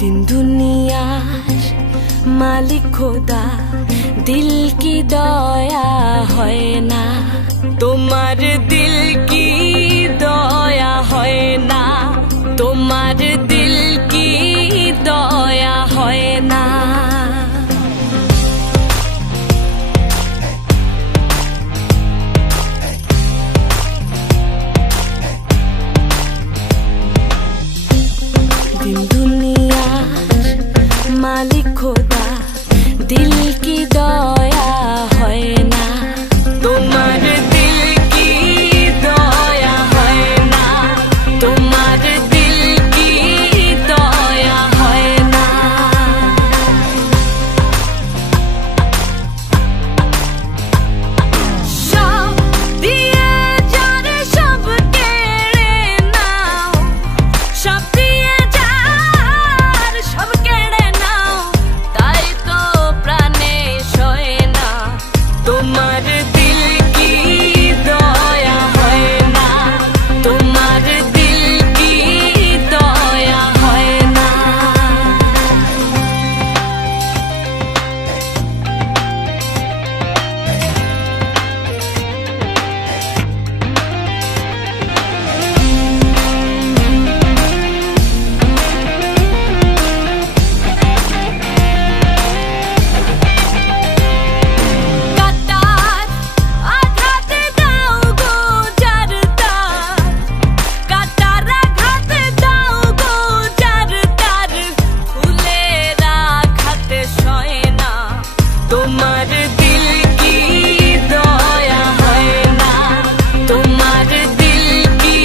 दिन दुनियार मालिक खोदा दिल की दया है ना তোমার दिल की दया है ना তোমার दिल की दया है ना दिन दुनियार मालिक खोदा दिल की दया है ना তোমার दिल की दया है ना তোমার दिल की दया है ना सब दिए जाने सब केड़े नाओ सब दिए जार सब केड़े नाओ ताई तो प्राणे सहे ना তোমার दिल की दया है ना তোমার दिल की दया है ना কাটার আঘাতে দাও গো জারতার কাটার আঘাতে দাও গো জারতার ফুলের আঘাতে সয় না তোমার दिल की दया है ना তোমার दिल की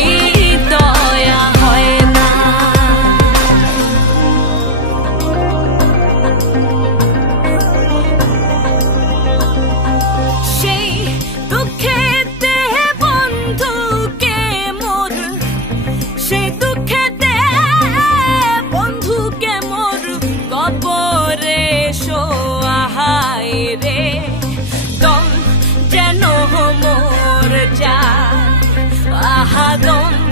दया है ना সেই দুঃখেতে বন্ধুকে মোর সেই দুঃখেতে বন্ধুকে মোর কবরে শোয়াহায় রে দম যেন মোর যায় আহা দম